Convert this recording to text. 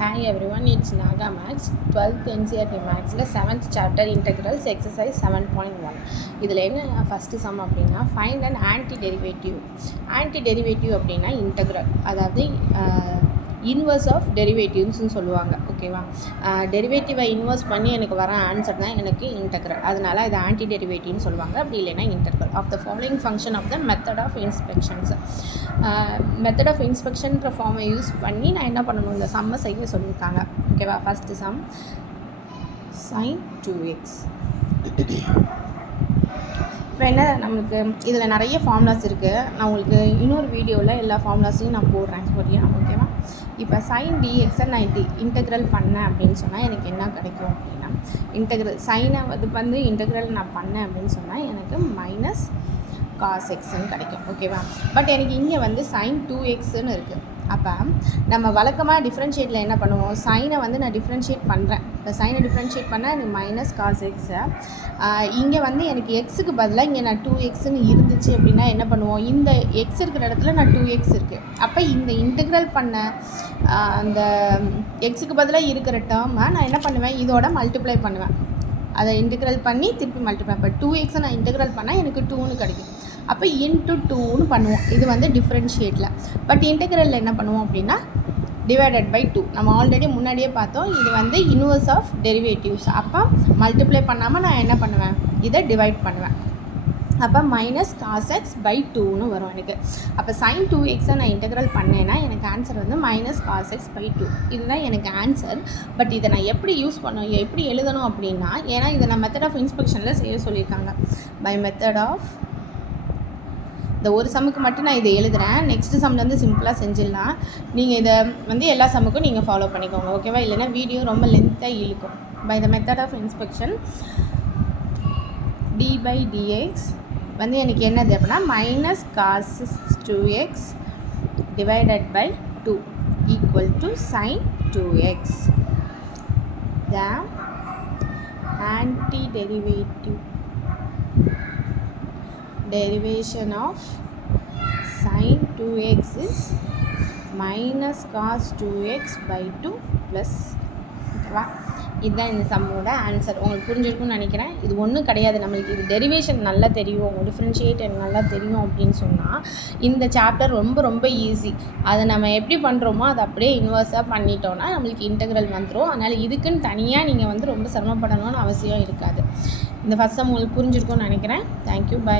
Hi everyone, it's Naga Max, 12th NCERT Max 7th chapter integrals exercise 7.1. இதில் என்ன first some அப்படின்னா find an antiderivative. Antiderivative அப்படின்னா integral, அதாவது inverse of டெரிவேட்டிவ்ஸ்னு சொல்லுவாங்க. ஓகேவா, டெரிவேட்டிவை இன்வர்ஸ் பண்ணி எனக்கு வர ஆன்சர் தான் எனக்கு இன்டெக்ரல். அதனால் இது ஆன்டி டெரிவேட்டிவ்னு சொல்லுவாங்க. அப்படி இல்லைன்னா integral of the following function of the method of inspections. Method of இன்ஸ்பெக்ஷன்ற ஃபார்மை யூஸ் பண்ணி நான் என்ன பண்ணணும், இந்த சம்மை செய்ய சொல்லியிருக்காங்க. ஓகேவா, ஃபஸ்ட்டு சம் sin 2x. இப்போ என்ன, நம்மளுக்கு இதில் நிறைய ஃபார்முலாஸ் இருக்குது. நான் உங்களுக்கு இன்னொரு வீடியோவில் எல்லா ஃபார்முலாஸையும் நான் போடுறேன், சரியா? ஓகேவா, இப்போ sin dx நான் இது இன்டெக்ரல் பண்ணேன் அப்படின்னு சொன்னால் எனக்கு என்ன கிடைக்கும் அப்படின்னா, இன்டெக்ரல் சைனை வந்து இன்டெக்ரல் நான் பண்ணேன் அப்படின்னு சொன்னால் எனக்கு மைனஸ் cos xன்னு கிடைக்கும். ஓகேவா, பட் எனக்கு இங்கே வந்து sin 2xன்னு இருக்குது. அப்போ நம்ம வழக்கமாக டிஃப்ரென்ஷியேட்டில் என்ன பண்ணுவோம், சைனை வந்து நான் டிஃப்ரென்ஷியேட் பண்ணுறேன். இப்போ சைனை டிஃப்ரென்ஷியேட் பண்ணால் எனக்கு மைனஸ் காஸ் எக்ஸை, இங்கே வந்து எனக்கு எக்ஸுக்கு பதிலாக இங்கே நான் 2xன்னு இருந்துச்சு அப்படின்னா என்ன பண்ணுவோம், இந்த எக்ஸ் இருக்கிற இடத்துல நான் 2x இருக்குது. அப்போ இந்த இன்டெக்ரல் பண்ண அந்த எக்ஸுக்கு பதிலாக இருக்கிற டேர்மை நான் என்ன பண்ணுவேன், இதோட மல்டிப்ளை பண்ணுவேன். அதை இன்டெக்ரல் பண்ணி திருப்பி மல்டிப்ளை இப்போ 2xை நான் இன்டெக்ரல் பண்ணால் எனக்கு 2ன்னு கிடைக்கும். அப்போ இன்ட்டு 2ன்னு பண்ணுவோம். இது வந்து டிஃப்ரென்ஷியேட்டில். பட் இன்டெக்ரலில் என்ன பண்ணுவோம் அப்படின்னா டிவைடட் பை 2. நம்ம ஆல்ரெடி முன்னாடியே பார்த்தோம், இது வந்து இன்வர்ஸ் ஆஃப் டெரிவேட்டிவ்ஸ். அப்போ மல்டிப்ளை பண்ணாமல் நான் என்ன பண்ணுவேன், இதை டிவைட் பண்ணுவேன். அப்போ மைனஸ் காஸ் எக்ஸ் பை 2ன்னு வரும் எனக்கு. அப்போ sin 2xை நான் இன்டெக்ரல் பண்ணேன்னா எனக்கு ஆன்சர் வந்து மைனஸ் காஸ் எக்ஸ் பை 2. இதுதான் எனக்கு ஆன்சர். பட் இதை நான் எப்படி யூஸ் பண்ணணும், எப்படி எழுதணும் அப்படின்னா, ஏன்னா இதை நான் மெத்தட் ஆஃப் இன்ஸ்பெக்ஷனில் செய்ய சொல்லியிருக்காங்க. பை மெத்தட் ஆஃப், இந்த ஒரு சம்முக்கு மட்டும் நான் இதை எழுதுகிறேன். நெக்ஸ்ட் சம்மில் வந்து சிம்பிளாக செஞ்சிடலாம். நீங்கள் இதை வந்து எல்லா சம்முக்கும் நீங்கள் ஃபாலோ பண்ணிக்கோங்க. ஓகேவா, இல்லைன்னா வீடியோ ரொம்ப லென்த்தாக இழுக்கும். By the method of inspection d by dx வந்து எனக்கு என்னது அப்படின்னா minus cos 2x divided by 2 equal to sin 2x. The anti derivative derivation of sin 2x is minus cos 2x by 2 plus. ஓகேவா, இதுதான் இந்த சம்மோட ஆன்சர். உங்களுக்கு புரிஞ்சிருக்கும்னு நினைக்கிறேன். இது ஒன்றும் கிடையாது, நம்மளுக்கு இது டெரிவேஷன் நல்லா தெரியும், டிஃப்ரென்ஷியேட் நல்லா தெரியும் அப்படின்னு சொன்னால் இந்த சாப்டர் ரொம்ப ரொம்ப ஈஸி. அதை நம்ம எப்படி பண்ணுறோமோ அதை அப்படியே இன்வர்ஸாக பண்ணிட்டோன்னா நம்மளுக்கு இன்டெக்ரல் வந்துடும். அதனால் இதுக்குன்னு தனியாக நீங்கள் வந்து ரொம்ப சிரமப்படணும்னு அவசியம் இருக்காது. இந்த ஃபஸ்ட் சம் உங்களுக்கு புரிஞ்சிருக்கும்னு நினைக்கிறேன். Thank you, by.